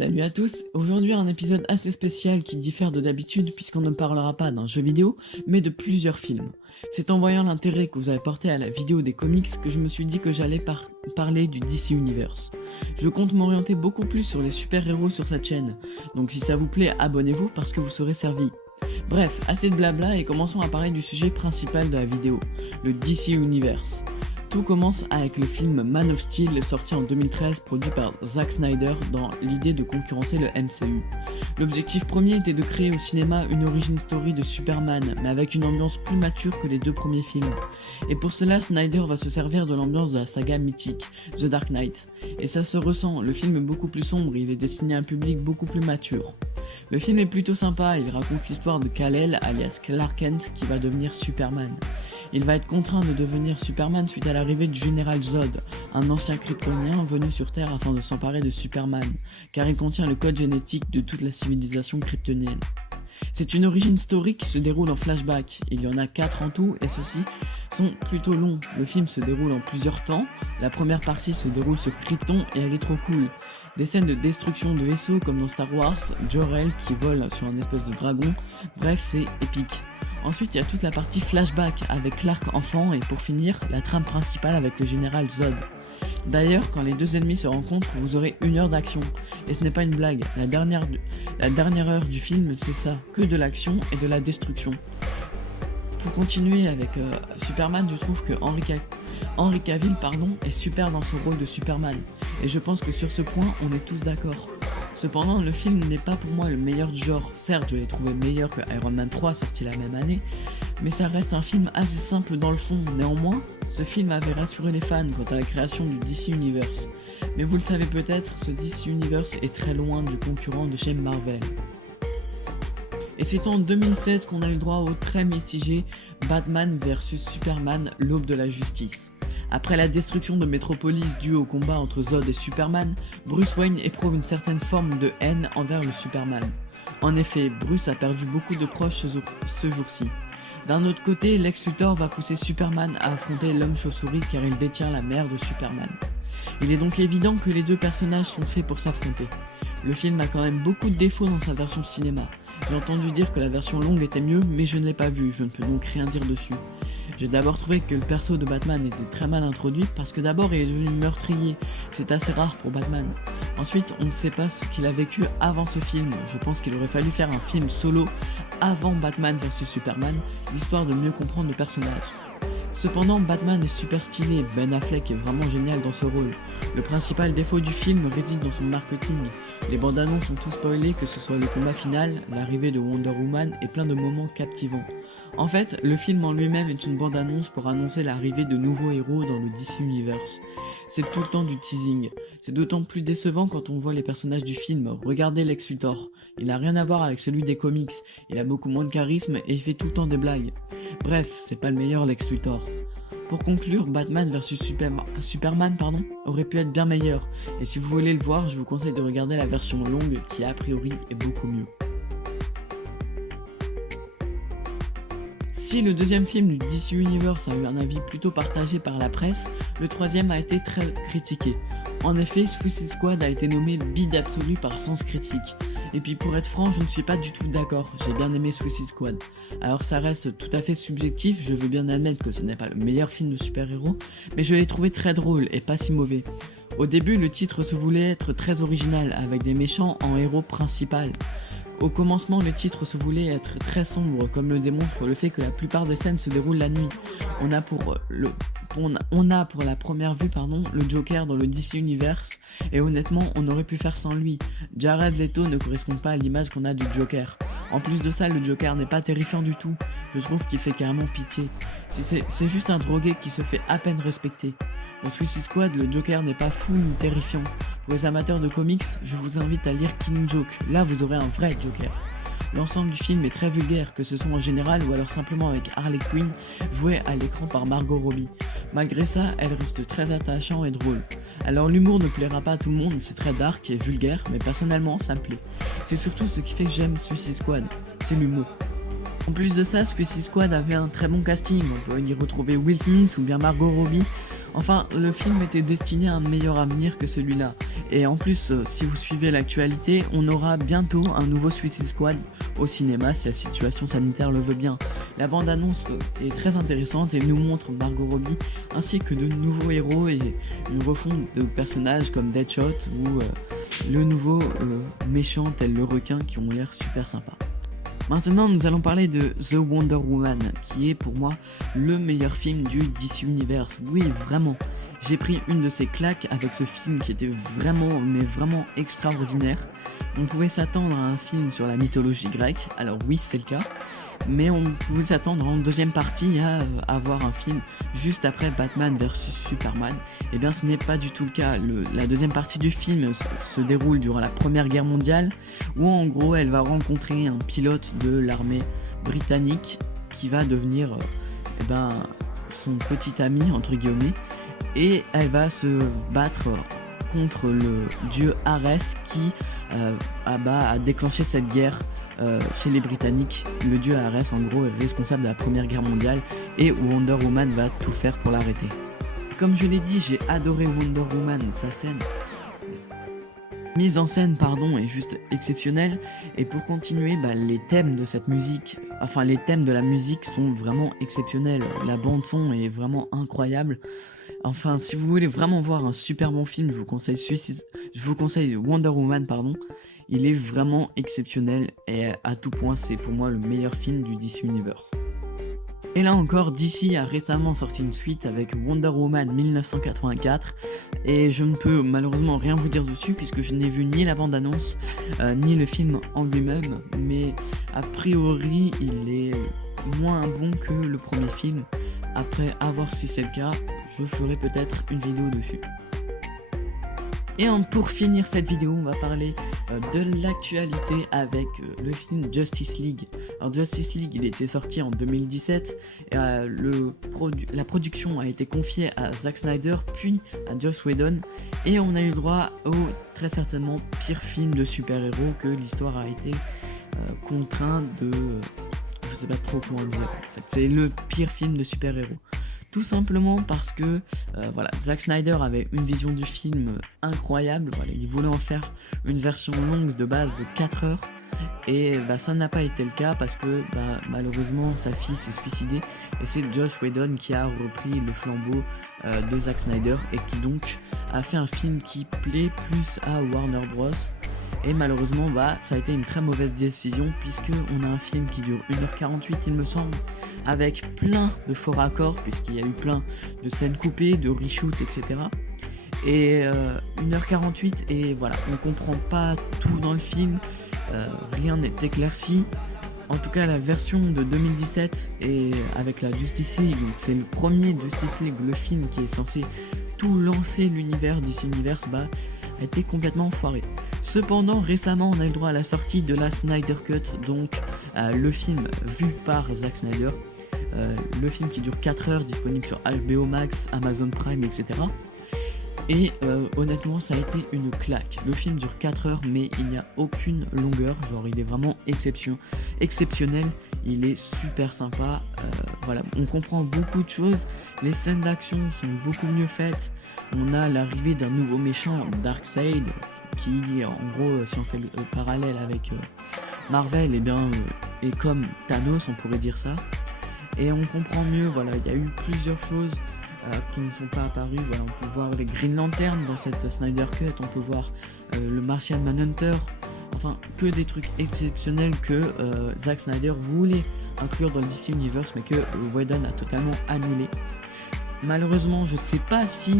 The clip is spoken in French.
Salut à tous, aujourd'hui un épisode assez spécial qui diffère de d'habitude puisqu'on ne parlera pas d'un jeu vidéo, mais de plusieurs films. C'est en voyant l'intérêt que vous avez porté à la vidéo des comics que je me suis dit que j'allais parler du DC Universe. Je compte m'orienter beaucoup plus sur les super-héros sur cette chaîne, donc si ça vous plaît, abonnez-vous parce que vous serez servi. Bref, assez de blabla et commençons à parler du sujet principal de la vidéo, le DC Universe. Tout commence avec le film Man of Steel sorti en 2013 produit par Zack Snyder dans l'idée de concurrencer le MCU. L'objectif premier était de créer au cinéma une origin story de Superman mais avec une ambiance plus mature que les deux premiers films. Et pour cela Snyder va se servir de l'ambiance de la saga mythique, The Dark Knight. Et ça se ressent, le film est beaucoup plus sombre, il est destiné à un public beaucoup plus mature. Le film est plutôt sympa, il raconte l'histoire de Kal-El alias Clark Kent qui va devenir Superman. Il va être contraint de devenir Superman suite à l'arrivée du général Zod, un ancien kryptonien venu sur Terre afin de s'emparer de Superman, car il contient le code génétique de toute la civilisation kryptonienne. C'est une origin story qui se déroule en flashback, il y en a 4 en tout et ceux-ci sont plutôt longs. Le film se déroule en plusieurs temps, la première partie se déroule sur Krypton et elle est trop cool. Des scènes de destruction de vaisseaux comme dans Star Wars, Jor-El qui vole sur un espèce de dragon, bref c'est épique. Ensuite il y a toute la partie flashback avec Clark enfant et pour finir la trame principale avec le général Zod. D'ailleurs quand les deux ennemis se rencontrent vous aurez 1 heure d'action et ce n'est pas une blague, la dernière heure du film c'est ça, que de l'action et de la destruction. Pour continuer avec Superman, je trouve que Henry Cavill est super dans son rôle de Superman et je pense que sur ce point on est tous d'accord. Cependant le film n'est pas pour moi le meilleur du genre, certes je l'ai trouvé meilleur que Iron Man 3 sorti la même année, mais ça reste un film assez simple dans le fond. Néanmoins, ce film avait rassuré les fans quant à la création du DC Universe, mais vous le savez peut-être, ce DC Universe est très loin du concurrent de chez Marvel. Et c'est en 2016 qu'on a eu le droit au très mitigé Batman vs Superman, l'aube de la justice. Après la destruction de Metropolis due au combat entre Zod et Superman, Bruce Wayne éprouve une certaine forme de haine envers le Superman. En effet, Bruce a perdu beaucoup de proches ce jour-ci. D'un autre côté, Lex Luthor va pousser Superman à affronter l'homme chauve-souris car il détient la mère de Superman. Il est donc évident que les deux personnages sont faits pour s'affronter. Le film a quand même beaucoup de défauts dans sa version cinéma. J'ai entendu dire que la version longue était mieux, mais je ne l'ai pas vue, je ne peux donc rien dire dessus. J'ai d'abord trouvé que le perso de Batman était très mal introduit parce que d'abord il est devenu meurtrier, c'est assez rare pour Batman. Ensuite on ne sait pas ce qu'il a vécu avant ce film, je pense qu'il aurait fallu faire un film solo avant Batman vs Superman, histoire de mieux comprendre le personnage. Cependant Batman est super stylé, Ben Affleck est vraiment génial dans ce rôle. Le principal défaut du film réside dans son marketing. Les bandes annonces sont tout spoilées, que ce soit le combat final, l'arrivée de Wonder Woman et plein de moments captivants. En fait, le film en lui-même est une bande annonce pour annoncer l'arrivée de nouveaux héros dans le DC Universe. C'est tout le temps du teasing. C'est d'autant plus décevant quand on voit les personnages du film. Regardez Lex Luthor, il n'a rien à voir avec celui des comics, il a beaucoup moins de charisme et il fait tout le temps des blagues. Bref, c'est pas le meilleur Lex Luthor. Pour conclure, Batman vs Superman aurait pu être bien meilleur, et si vous voulez le voir, je vous conseille de regarder la version longue qui a priori est beaucoup mieux. Si le deuxième film du DC Universe a eu un avis plutôt partagé par la presse, le troisième a été très critiqué. En effet, Suicide Squad a été nommé bide absolu par Sens Critique. Et puis pour être franc, je ne suis pas du tout d'accord, j'ai bien aimé Suicide Squad. Alors ça reste tout à fait subjectif, je veux bien admettre que ce n'est pas le meilleur film de super-héros, mais je l'ai trouvé très drôle et pas si mauvais. Au début, le titre se voulait être très original, avec des méchants en héros principal. Au commencement, le titre se voulait être très sombre, comme le démontre le fait que la plupart des scènes se déroulent la nuit. On a pour la première vue le Joker dans le DC Universe, et honnêtement, on aurait pu faire sans lui. Jared Leto ne correspond pas à l'image qu'on a du Joker. En plus de ça, le Joker n'est pas terrifiant du tout, je trouve qu'il fait carrément pitié. C'est juste un drogué qui se fait à peine respecter. Dans Suicide Squad, le Joker n'est pas fou ni terrifiant. Pour les amateurs de comics, je vous invite à lire Killing Joke, là vous aurez un vrai Joker. L'ensemble du film est très vulgaire, que ce soit en général ou alors simplement avec Harley Quinn, jouée à l'écran par Margot Robbie. Malgré ça, elle reste très attachant et drôle. Alors l'humour ne plaira pas à tout le monde, c'est très dark et vulgaire, mais personnellement ça me plaît. C'est surtout ce qui fait que j'aime Suicide Squad, c'est l'humour. En plus de ça, Suicide Squad avait un très bon casting, on peut y retrouver Will Smith ou bien Margot Robbie. Enfin, le film était destiné à un meilleur avenir que celui-là, Et en plus, si vous suivez l'actualité, on aura bientôt un nouveau Suicide Squad au cinéma si la situation sanitaire le veut bien. La bande-annonce est très intéressante et nous montre Margot Robbie ainsi que de nouveaux héros et nouveaux fonds de personnages comme Deadshot ou le nouveau méchant tel le requin qui ont l'air super sympa. Maintenant, nous allons parler de The Wonder Woman, qui est pour moi le meilleur film du DC Universe. Oui, vraiment. J'ai pris une de ces claques avec ce film qui était vraiment, mais vraiment extraordinaire. On pouvait s'attendre à un film sur la mythologie grecque, alors oui, c'est le cas. Mais on pouvait s'attendre en deuxième partie à avoir un film juste après Batman vs Superman. Et bien ce n'est pas du tout le cas. La deuxième partie du film se déroule durant la Première Guerre mondiale, où en gros elle va rencontrer un pilote de l'armée britannique qui va devenir son petit ami entre guillemets, et elle va se battre contre le dieu Arès qui a déclenché cette guerre chez les Britanniques. Le dieu Arès en gros est responsable de la Première Guerre mondiale et Wonder Woman va tout faire pour l'arrêter. Comme je l'ai dit, j'ai adoré Wonder Woman, sa mise en scène est juste exceptionnelle. Et pour continuer, les thèmes de cette musique, les thèmes de la musique sont vraiment exceptionnels. La bande son est vraiment incroyable. Enfin, si vous voulez vraiment voir un super bon film, je vous conseille Wonder Woman, Il est vraiment exceptionnel et à tout point, c'est pour moi le meilleur film du DC Universe. Et là encore, DC a récemment sorti une suite avec Wonder Woman 1984 et je ne peux malheureusement rien vous dire dessus puisque je n'ai vu ni la bande-annonce ni le film en lui-même, mais a priori il est moins bon que le premier film. Après, à voir si c'est le cas, je ferai peut-être une vidéo dessus. Et pour finir cette vidéo, on va parler de l'actualité avec le film Justice League. Alors Justice League, il était sorti en 2017, et, la production a été confiée à Zack Snyder puis à Joss Whedon, et on a eu le droit au très certainement pire film de super-héros que l'histoire a été contraint de... je sais pas trop comment dire, en fait, c'est le pire film de super-héros. Tout simplement parce que Zack Snyder avait une vision du film incroyable, il voulait en faire une version longue de base de 4 heures et ça n'a pas été le cas parce que malheureusement sa fille s'est suicidée et c'est Joss Whedon qui a repris le flambeau de Zack Snyder et qui donc a fait un film qui plaît plus à Warner Bros. Et malheureusement ça a été une très mauvaise décision puisque on a un film qui dure 1h48 il me semble, avec plein de faux raccords puisqu'il y a eu plein de scènes coupées, de reshoots, etc. Et 1h48 et on comprend pas tout dans le film, rien n'est éclairci. En tout cas la version de 2017 et avec la Justice League, donc c'est le premier Justice League, le film qui est censé tout lancer l'univers DC Universe, a été complètement foiré. Cependant, récemment, on a eu le droit à la sortie de la Snyder Cut, donc le film vu par Zack Snyder, le film qui dure 4 heures, disponible sur HBO Max, Amazon Prime, etc. Et honnêtement, ça a été une claque. Le film dure 4 heures, mais il n'y a aucune longueur, il est vraiment exceptionnel, il est super sympa, on comprend beaucoup de choses, les scènes d'action sont beaucoup mieux faites, on a l'arrivée d'un nouveau méchant, Darkseid, qui en gros, si on fait le parallèle avec Marvel, est comme Thanos, on pourrait dire ça. Et on comprend mieux, il y a eu plusieurs choses qui ne sont pas apparues. On peut voir les Green Lantern dans cette Snyder Cut, on peut voir le Martian Manhunter, que des trucs exceptionnels que Zack Snyder voulait inclure dans le DC Universe mais que Whedon a totalement annulé. Malheureusement, je sais pas si